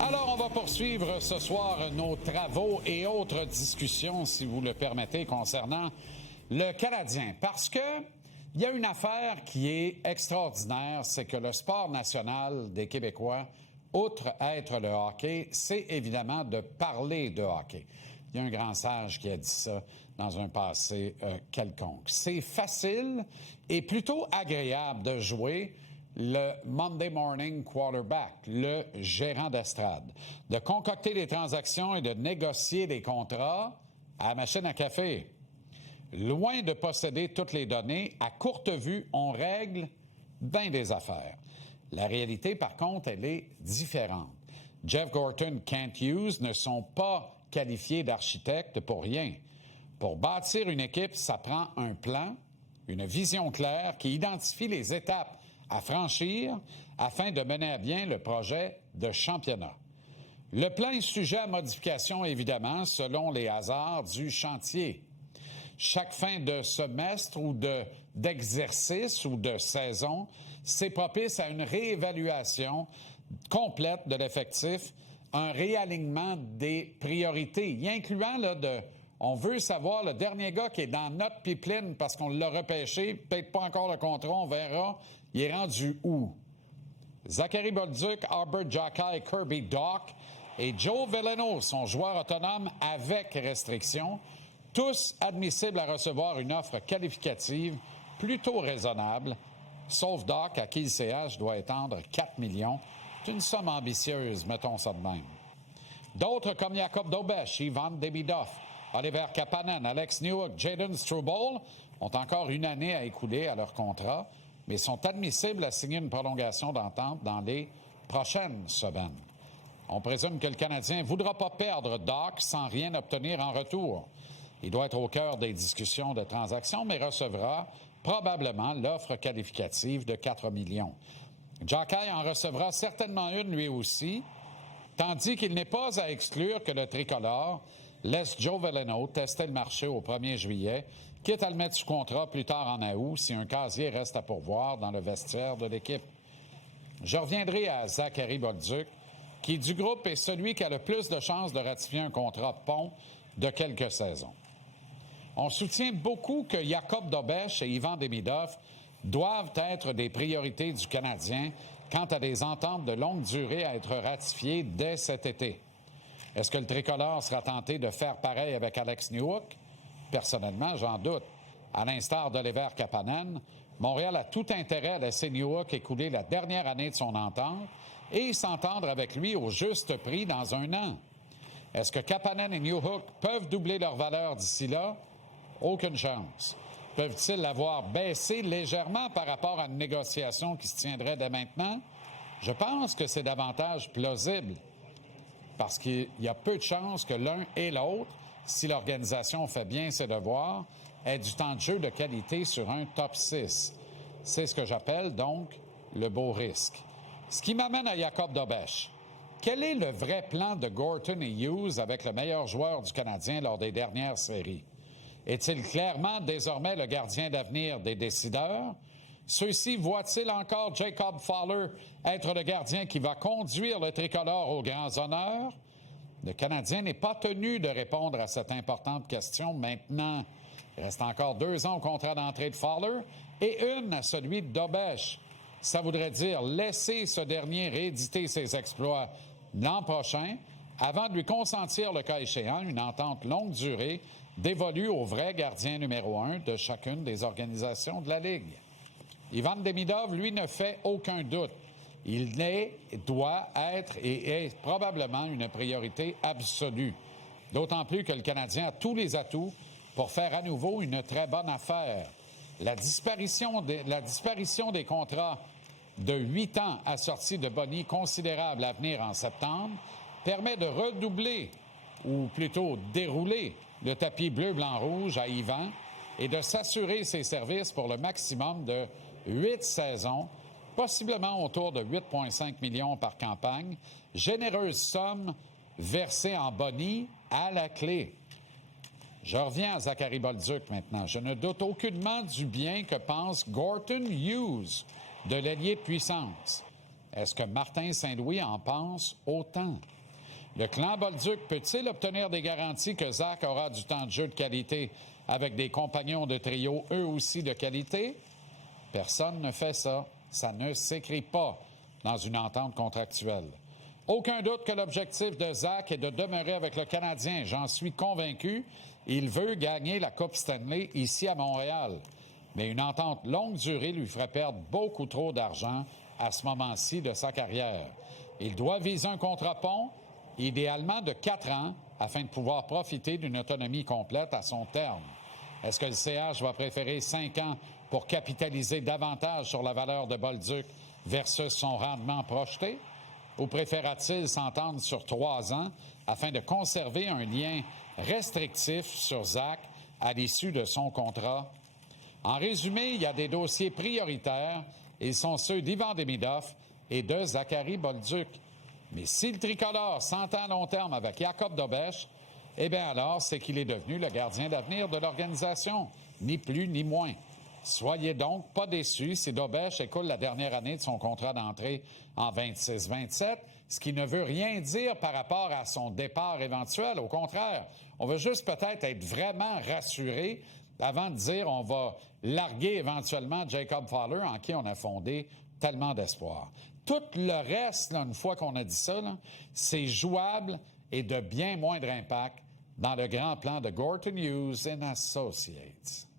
Alors, on va poursuivre ce soir nos travaux et autres discussions, si vous le permettez, concernant le Canadien. Parce que il y a une affaire qui est extraordinaire, c'est que le sport national des Québécois, outre être le hockey, c'est évidemment de parler de hockey. Il y a un grand sage qui a dit ça dans un passé quelconque. C'est facile et plutôt agréable de jouer le Monday Morning Quarterback, le gérant d'estrade, de concocter des transactions et de négocier des contrats à la machine à café. Loin de posséder toutes les données, à courte vue, on règle bien des affaires. La réalité, par contre, elle est différente. Jeff Gorton, Kent Hughes ne sont pas qualifiés d'architectes pour rien. Pour bâtir une équipe, ça prend un plan, une vision claire qui identifie les étapes à franchir afin de mener à bien le projet de championnat. Le plan est sujet à modification, évidemment, selon les hasards du chantier. Chaque fin de semestre ou d'exercice ou de saison, c'est propice à une réévaluation complète de l'effectif, un réalignement des priorités, y incluant on veut savoir le dernier gars qui est dans notre pipeline parce qu'on l'a repêché, peut-être pas encore le contrat, on verra, il est rendu où? Zachary Bolduc, Albert Jacquet, Kirby Dach et Joe Veleno sont joueurs autonomes avec restrictions, tous admissibles à recevoir une offre qualificative plutôt raisonnable, sauf Dach à qui le CH doit étendre 4 millions. C'est une somme ambitieuse, mettons ça de même. D'autres comme Jakub Dobeš, Ivan Demidov, Oliver Kapanen, Alex Newhook, Jayden Struble ont encore une année à écouler à leur contrat, mais sont admissibles à signer une prolongation d'entente dans les prochaines semaines. On présume que le Canadien ne voudra pas perdre Dach sans rien obtenir en retour. Il doit être au cœur des discussions de transaction, mais recevra probablement l'offre qualificative de 4 millions. Jacquet en recevra certainement une lui aussi, tandis qu'il n'est pas à exclure que le tricolore laisse Joe Veleno tester le marché au 1er juillet, quitte à le mettre sous contrat plus tard en août si un casier reste à pourvoir dans le vestiaire de l'équipe. Je reviendrai à Zachary Bolduc, qui du groupe est celui qui a le plus de chances de ratifier un contrat pont de quelques saisons. On soutient beaucoup que Jakub Dobeš et Ivan Demidov doivent être des priorités du Canadien quant à des ententes de longue durée à être ratifiées dès cet été. Est-ce que le tricolore sera tenté de faire pareil avec Alex Newhook? Personnellement, j'en doute. À l'instar d'Oliver Kapanen, Montréal a tout intérêt à laisser Newhook écouler la dernière année de son entente et s'entendre avec lui au juste prix dans un an. Est-ce que Kapanen et Newhook peuvent doubler leur valeur d'ici là? Aucune chance. Peuvent-ils l'avoir baissé légèrement par rapport à une négociation qui se tiendrait dès maintenant? Je pense que c'est davantage plausible parce qu'il y a peu de chances que l'un et l'autre, si l'organisation fait bien ses devoirs, aient du temps de jeu de qualité sur un top 6. C'est ce que j'appelle donc le beau risque. Ce qui m'amène à Jakub Dobeš. Quel est le vrai plan de Gorton et Hughes avec le meilleur joueur du Canadien lors des dernières séries? Est-il clairement désormais le gardien d'avenir des décideurs? Ceux-ci voient-ils encore Jacob Fowler être le gardien qui va conduire le tricolore aux grands honneurs? Le Canadien n'est pas tenu de répondre à cette importante question maintenant. Il reste encore 2 ans au contrat d'entrée de Fowler et une à celui de Dobeš. Ça voudrait dire laisser ce dernier rééditer ses exploits l'an prochain avant de lui consentir, le cas échéant, une entente longue durée dévolue au vrai gardien numéro 1 de chacune des organisations de la Ligue. Ivan Demidov, lui, ne fait aucun doute. Il est, doit être et est probablement une priorité absolue. D'autant plus que le Canadien a tous les atouts pour faire à nouveau une très bonne affaire. La disparition des contrats de 8 ans assortis de bonnies considérables à venir en septembre permet de redoubler, ou plutôt dérouler, le tapis bleu-blanc-rouge à Ivan et de s'assurer ses services pour le maximum de 8 saisons, possiblement autour de 8,5 millions par campagne, généreuse somme versée en boni à la clé. Je reviens à Zachary Bolduc maintenant. Je ne doute aucunement du bien que pense Gorton Hughes de l'ailier de puissance. Est-ce que Martin Saint-Louis en pense autant? Le clan Bolduc peut-il obtenir des garanties que Zach aura du temps de jeu de qualité avec des compagnons de trio eux aussi de qualité? Personne ne fait ça. Ça ne s'écrit pas dans une entente contractuelle. Aucun doute que l'objectif de Zach est de demeurer avec le Canadien. J'en suis convaincu. Il veut gagner la Coupe Stanley ici à Montréal. Mais une entente longue durée lui ferait perdre beaucoup trop d'argent à ce moment-ci de sa carrière. Il doit viser un contrat-pont, idéalement de 4 ans, afin de pouvoir profiter d'une autonomie complète à son terme. Est-ce que le CH va préférer 5 ans pour capitaliser davantage sur la valeur de Bolduc versus son rendement projeté? Ou préférera-t-il s'entendre sur 3 ans afin de conserver un lien restrictif sur Zach à l'issue de son contrat? En résumé, il y a des dossiers prioritaires. Ils sont ceux d'Ivan Demidov et de Zachary Bolduc. Mais si le tricolore s'entend à long terme avec Jacob Dobeš, eh bien alors, c'est qu'il est devenu le gardien d'avenir de l'organisation, ni plus ni moins. Soyez donc pas déçus si Dobeš écoule la dernière année de son contrat d'entrée en 26-27, ce qui ne veut rien dire par rapport à son départ éventuel. Au contraire, on veut juste peut-être être vraiment rassuré avant de dire on va larguer éventuellement Jacob Fowler, en qui on a fondé tellement d'espoir. Tout le reste, là, une fois qu'on a dit ça, là, c'est jouable et de bien moindre impact dans le grand plan de Gorton Hughes & Associates.